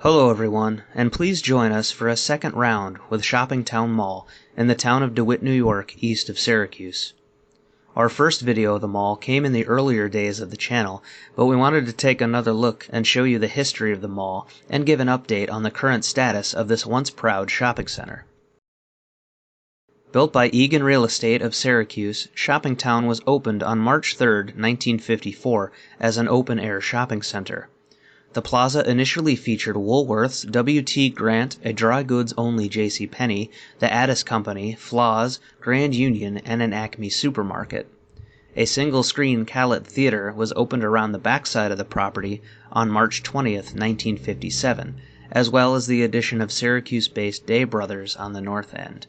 Hello everyone, and please join us for a second round with Shoppingtown Mall in the town of DeWitt, New York, east of Syracuse. Our first video of the mall came in the earlier days of the channel, but we wanted to take another look and show you the history of the mall and give an update on the current status of this once proud shopping center. Built by Egan Real Estate of Syracuse, Shoppingtown was opened on March 3, 1954 as an open-air shopping center. The plaza initially featured Woolworth's, W.T. Grant, a dry goods-only JCPenney, the Addis Company, Flaws, Grand Union, and an Acme supermarket. A single-screen Calet Theater was opened around the backside of the property on March 20, 1957, as well as the addition of Syracuse-based Day Brothers on the north end.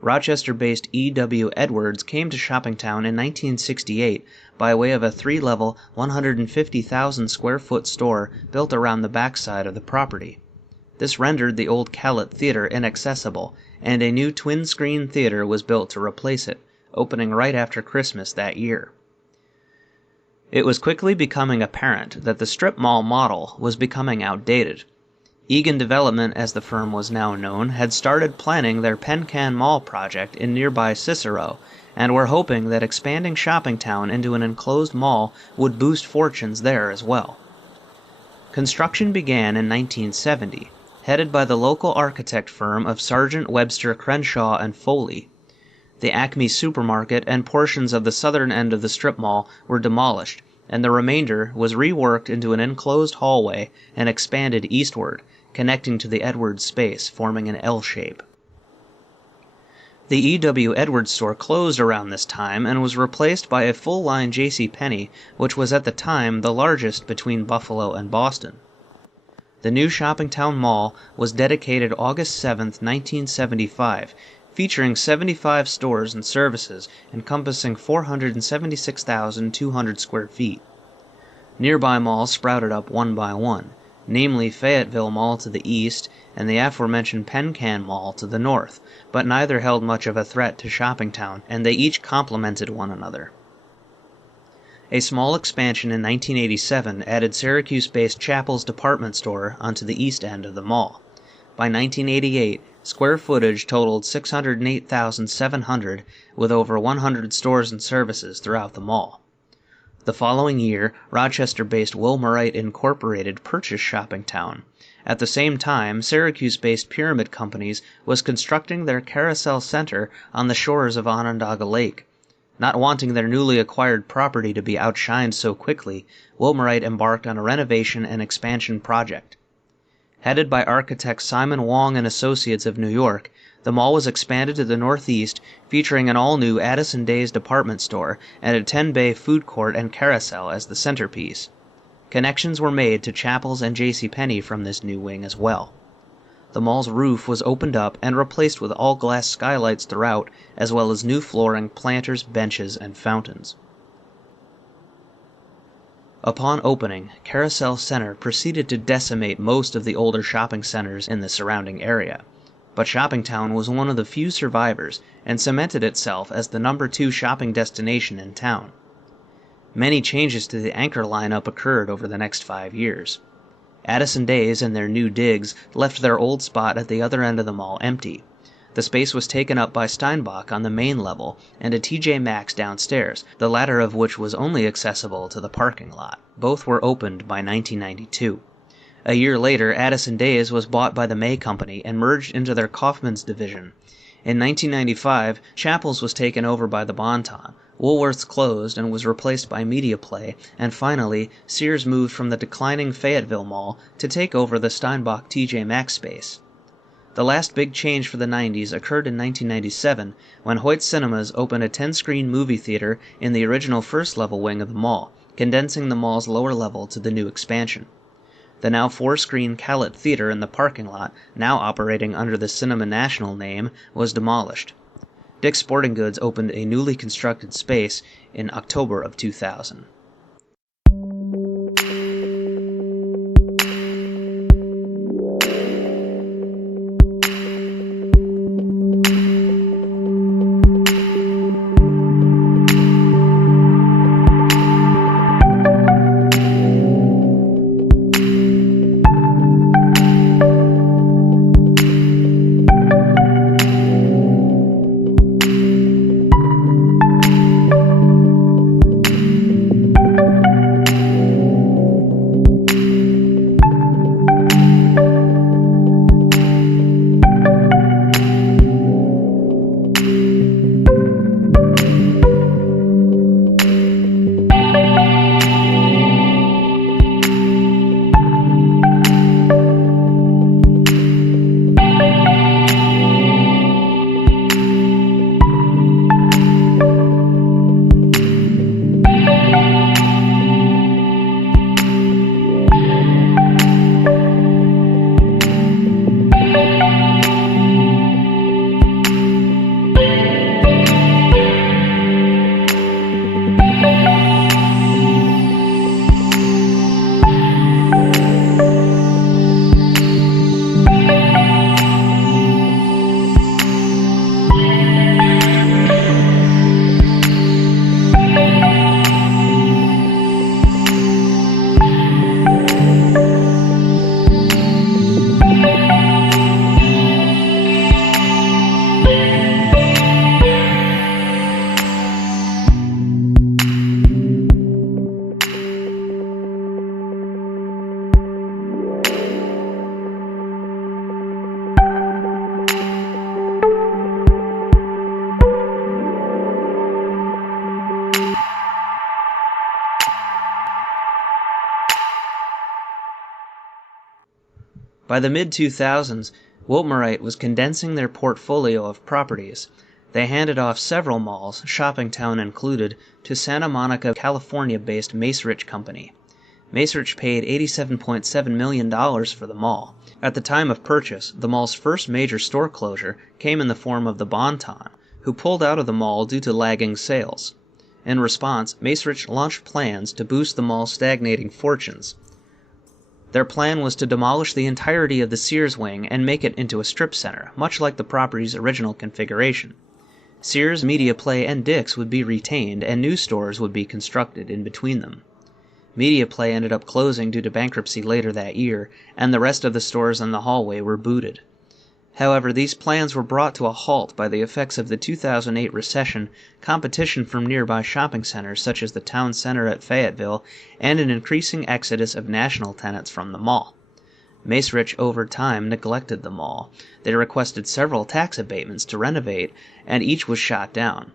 Rochester-based E.W. Edwards came to Shoppingtown in 1968 by way of a three-level, 150,000-square-foot store built around the backside of the property. This rendered the old Calet Theater inaccessible, and a new twin-screen theater was built to replace it, opening right after Christmas that year. It was quickly becoming apparent that the strip mall model was becoming outdated. Egan Development, as the firm was now known, had started planning their Pencan Mall project in nearby Cicero, and were hoping that expanding Shoppingtown into an enclosed mall would boost fortunes there as well. Construction began in 1970, headed by the local architect firm of Sargent, Webster, Crenshaw, and Foley. The Acme supermarket and portions of the southern end of the strip mall were demolished, and the remainder was reworked into an enclosed hallway and expanded eastward, connecting to the Edwards space, forming an L shape. The E.W. Edwards store closed around this time and was replaced by a full-line JCPenney, which was at the time the largest between Buffalo and Boston. The new Shoppingtown Mall was dedicated August 7, 1975, featuring 75 stores and services encompassing 476,200 square feet. Nearby malls sprouted up one by one, namely Fayetteville Mall to the east and the aforementioned Pencan Mall to the north, but neither held much of a threat to Shoppingtown, and they each complemented one another. A small expansion in 1987 added Syracuse-based Chappell's department store onto the east end of the mall. By 1988, square footage totaled 608,700, with over 100 stores and services throughout the mall. The following year, Rochester-based Wilmerite Incorporated purchased Shoppingtown. At the same time, Syracuse-based Pyramid Companies was constructing their Carousel Center on the shores of Onondaga Lake. Not wanting their newly acquired property to be outshined so quickly, Wilmerite embarked on a renovation and expansion project. Headed by architect Simon Wong and Associates of New York, the mall was expanded to the northeast, featuring an all-new Addison Days department store and a 10-bay food court and carousel as the centerpiece. Connections were made to Chappell's and JCPenney from this new wing as well. The mall's roof was opened up and replaced with all-glass skylights throughout, as well as new flooring, planters, benches, and fountains. Upon opening, Carousel Center proceeded to decimate most of the older shopping centers in the surrounding area. But Shoppingtown was one of the few survivors and cemented itself as the number 2 shopping destination in town. Many changes to the anchor lineup occurred over the next 5 years. Addison Days and their new digs left their old spot at the other end of the mall empty. The space was taken up by Steinbach on the main level and a TJ Maxx downstairs, the latter of which was only accessible to the parking lot. Both were opened by 1992. A year later, Addison Days was bought by the May Company and merged into their Kaufmann's division. In 1995, Chappell's was taken over by the Bon-Ton, Woolworth's closed and was replaced by Media Play, and finally, Sears moved from the declining Fayetteville Mall to take over the Steinbach TJ Maxx space. The last big change for the 90s occurred in 1997, when Hoyt Cinemas opened a 10-screen movie theater in the original first-level wing of the mall, condensing the mall's lower level to the new expansion. The now 4-screen Calet Theater in the parking lot, now operating under the Cinema National name, was demolished. Dick's Sporting Goods opened a newly constructed space in October of 2000. By the mid-2000s, Wiltmerite was condensing their portfolio of properties. They handed off several malls, Shoppingtown included, to Santa Monica, California-based Macerich Company. Macerich paid $87.7 million for the mall. At the time of purchase, the mall's first major store closure came in the form of the Bon-Ton, who pulled out of the mall due to lagging sales. In response, Macerich launched plans to boost the mall's stagnating fortunes. Their plan was to demolish the entirety of the Sears wing and make it into a strip center, much like the property's original configuration. Sears, Media Play, and Dick's would be retained, and new stores would be constructed in between them. Media Play ended up closing due to bankruptcy later that year, and the rest of the stores in the hallway were booted. However, these plans were brought to a halt by the effects of the 2008 recession, competition from nearby shopping centers such as the town center at Fayetteville, and an increasing exodus of national tenants from the mall. Macerich over time neglected the mall. They requested several tax abatements to renovate, and each was shot down.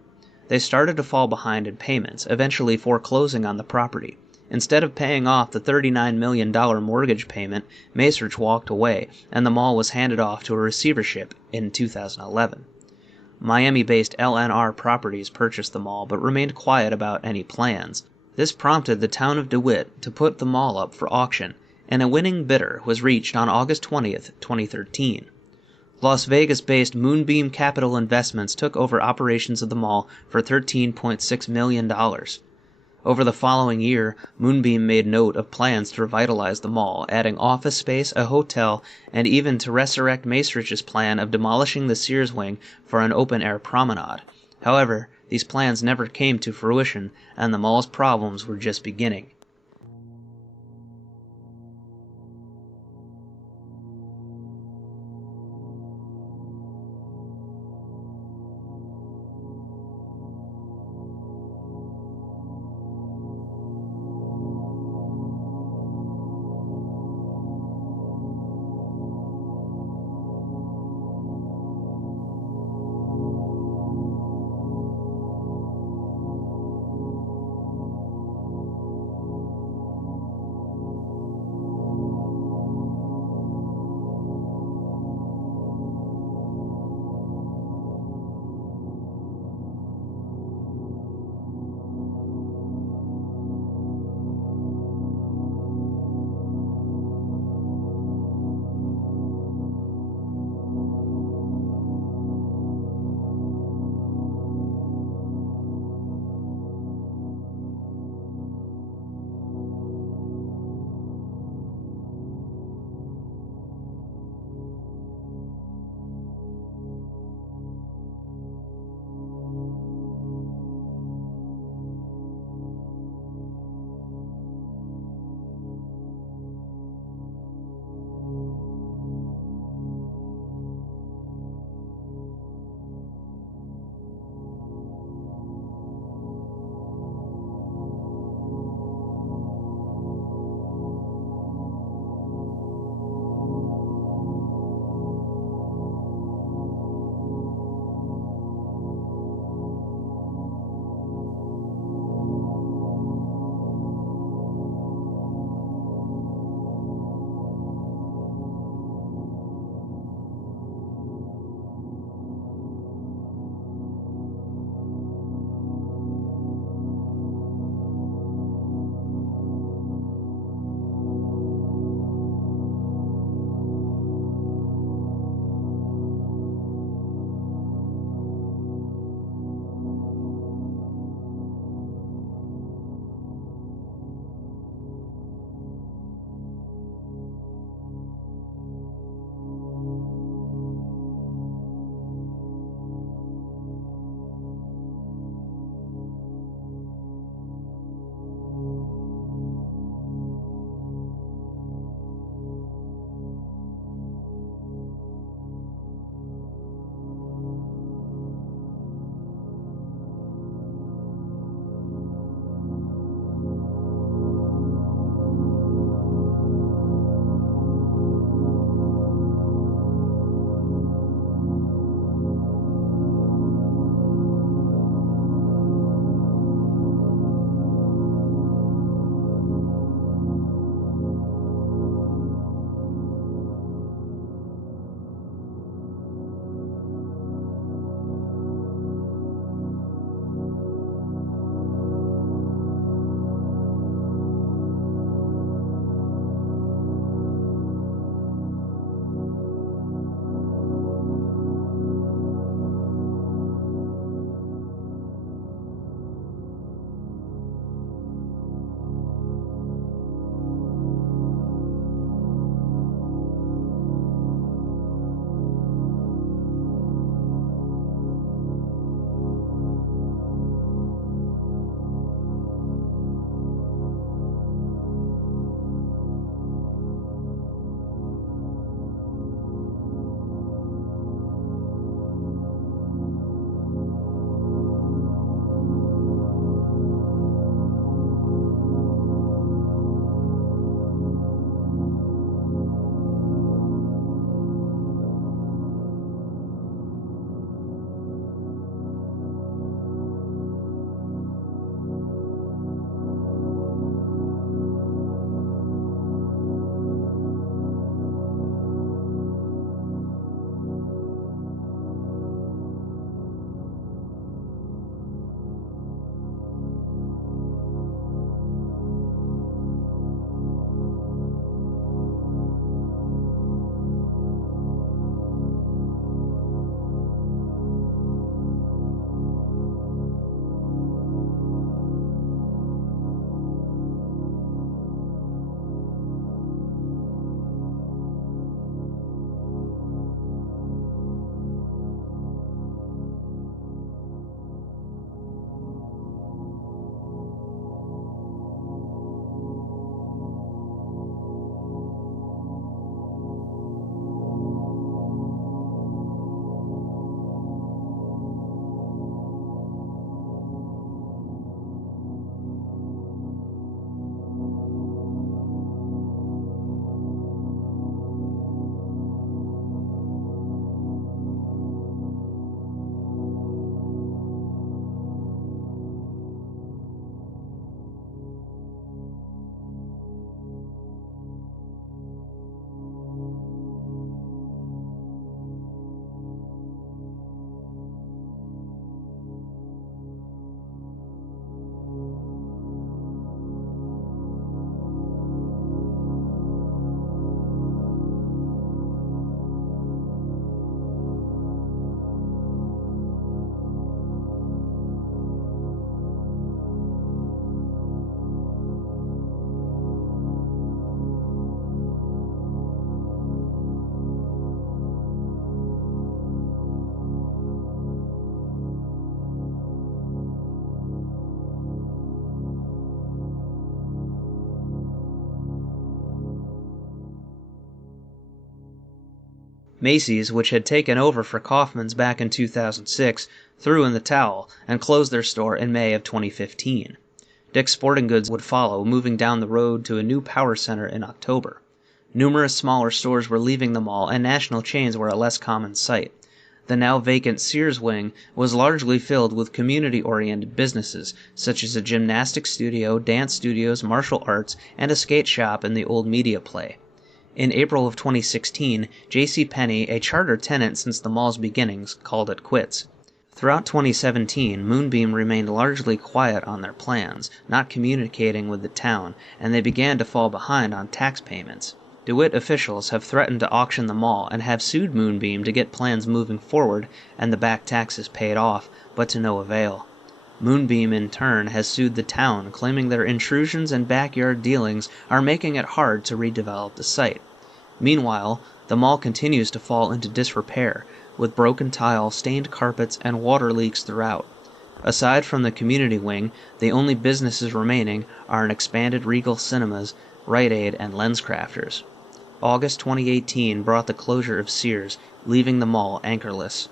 They started to fall behind in payments, eventually foreclosing on the property. Instead of paying off the $39 million mortgage payment, Macerich walked away, and the mall was handed off to a receivership in 2011. Miami-based LNR Properties purchased the mall but remained quiet about any plans. This prompted the town of DeWitt to put the mall up for auction, and a winning bidder was reached on August 20, 2013. Las Vegas-based Moonbeam Capital Investments took over operations of the mall for $13.6 million. Over the following year, Moonbeam made note of plans to revitalize the mall, adding office space, a hotel, and even to resurrect Macerich's plan of demolishing the Sears wing for an open-air promenade. However, these plans never came to fruition, and the mall's problems were just beginning. Macy's, which had taken over for Kaufmann's back in 2006, threw in the towel and closed their store in May of 2015. Dick's Sporting Goods would follow, moving down the road to a new power center in October. Numerous smaller stores were leaving the mall, and national chains were a less common sight. The now vacant Sears wing was largely filled with community-oriented businesses, such as a gymnastics studio, dance studios, martial arts, and a skate shop in the old media play. In April of 2016, JCPenney, a charter tenant since the mall's beginnings, called it quits. Throughout 2017, Moonbeam remained largely quiet on their plans, not communicating with the town, and they began to fall behind on tax payments. DeWitt officials have threatened to auction the mall and have sued Moonbeam to get plans moving forward and the back taxes paid off, but to no avail. Moonbeam, in turn, has sued the town, claiming their intrusions and backyard dealings are making it hard to redevelop the site. Meanwhile, the mall continues to fall into disrepair, with broken tile, stained carpets, and water leaks throughout. Aside from the community wing, the only businesses remaining are an expanded Regal Cinemas, Rite Aid, and LensCrafters. August 2018 brought the closure of Sears, leaving the mall anchorless.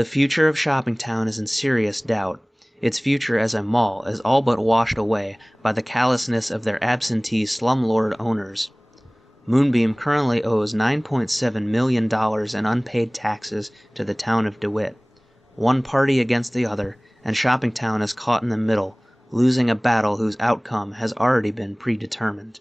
The future of Shoppingtown is in serious doubt. Its future as a mall is all but washed away by the callousness of their absentee slumlord owners. Moonbeam currently owes $9.7 million in unpaid taxes to the town of DeWitt. One party against the other, and Shoppingtown is caught in the middle, losing a battle whose outcome has already been predetermined.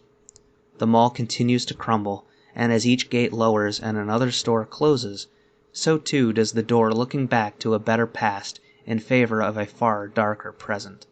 The mall continues to crumble, and as each gate lowers and another store closes, so too does the door looking back to a better past in favor of a far darker present.